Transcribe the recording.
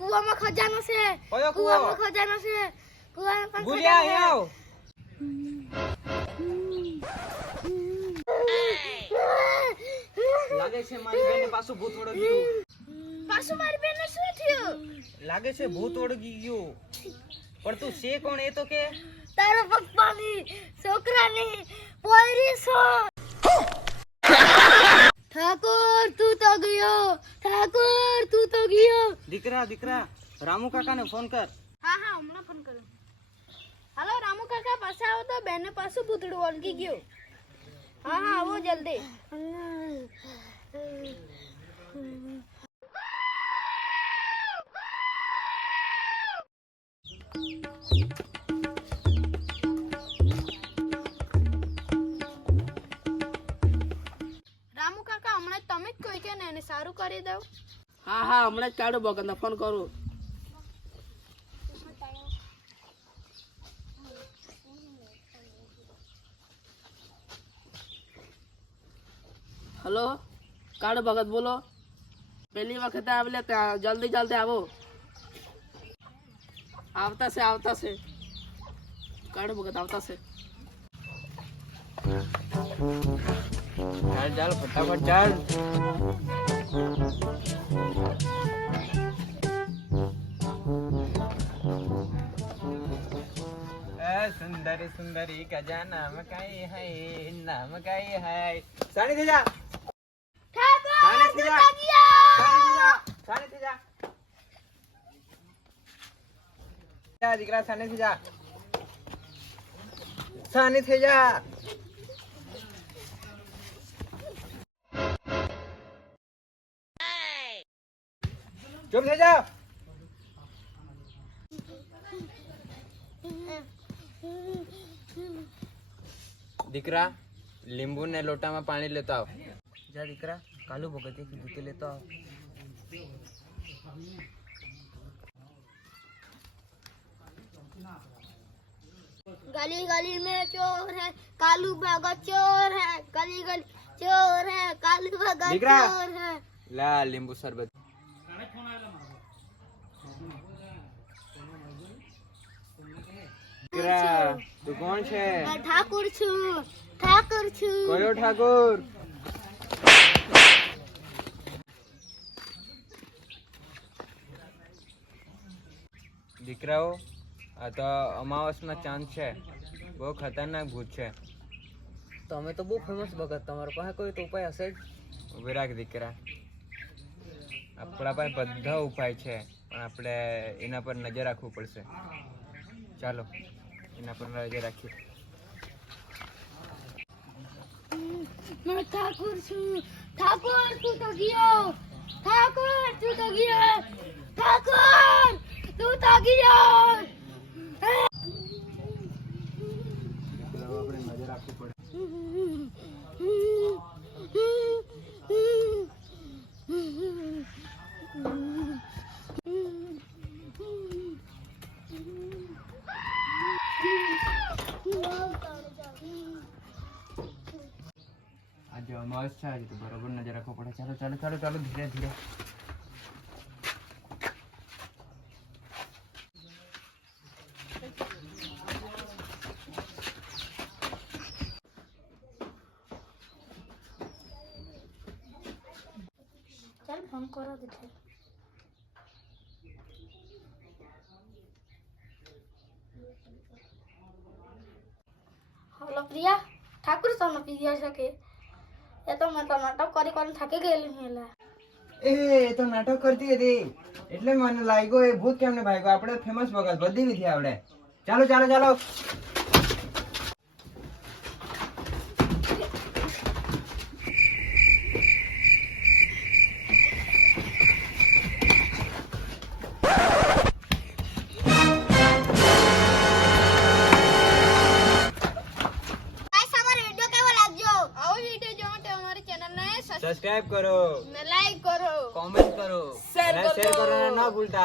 કુવામાં ખજાનો છે. કયો કૂવો? કુવામાં ખજાનો છે. કુવામાં ગુલિયા અહીં આવ. લાગે છે મારી બેનને પાછું ભૂત ઓળગી ગયું. પાછું મારી બેનને શું થયું? લાગે છે ભૂત ઓળગી ગયું. પણ તું છે કોણ એ તો કે? તારા પપ્પાની છોકરાની પોયરી છો. ઠાકોર તું તો ગયો. ઠાકોર તું તો ગયો. દીકરા રામુ કાકાને ફોન કર. હા હમણાં ફોન કરું. હાલો રામુ કાકા પાસે આવો તો બેનને પાછું ભૂતડું ઓળગી ગયું. હા આવો જલ્દી. રામુ કાકા હમણાં તમે જ કોઈ કે ને એને સારું કરી દઉં. હા હમણાં જ કાઢો બગતને ફોન કરું. હેલો કાઢો ભગત બોલો. પહેલી વખતે આવેલે ત્યાં જલ્દી આવો. આવતા છે કાઢો ભગત આવતા છે. ચાલ ફટાફટ ચાલ. સુંદરી સુંદરી કજા નામ કાઈ હૈ નામ કાઈ હૈ. સાની થઈ જા. સાની થઈ જા. સાની થઈ જા. દીકરા સાની થઈ જા. સાની થઈ જા. ચૂપ થઈ જા. દીકરા લીંબુ ને લોટામાં પાણી લેતો આવ. જા દીકરા કાલુ ભગતે કીધું તે લેતો આવ. गली गली में चोर है कालू भगत चोर है. गली गली चोर है कालू भगत દીકરા. चोर है. લા લીંબુ શરબત. દીકરા તું કોણ છે? मैं ठाकुर छू. ठाकुर छू. કયો ઠાકોર? દીકરાઓ આ તો અમાવસનો ચાંદ છે. બહુ ખતરનાક ભૂત છે. તમે તો બહુ ફેમસ ભગત, તમારા પાસે કોઈ તો ઉપાય હશે જ. ઉભી રાખ દીકરા. આપણા પાસે બધા ઉપાય છે પણ આપણે એના પર નજર રાખવું પડશે. ચાલો એના પર નજર રાખીએ. मैं ठाकुर छू. ठाकुर तू तो गयो. ठाकुर तू तो गयो. ठाकुर तू तो गयो. આપણે નજર રાખવું પડે. આજે અમાવસ છે આજે તો બરોબર નજર રાખવો પડે. ચાલો ચાલો ચાલો ચાલો ધીરે ધીરે. चल फोन करो देखे. हेलो प्रिया ठाकुर सोना पिया सके ये तो मैं तो नाटक કરી થાકી ગયેલી હેલા. એ તો નાટક કરતી હતી એટલે મને લાગ્યો એ ભૂત કેમને ભાગ્યો. આપણે ફેમસ ભગત બધી વિધિ આવડે. ચાલો ચાલો ચાલો. सब्सक्राइब करो, लाइक करो, कमेंट करो, शेयर शेयर करना ना भूलता.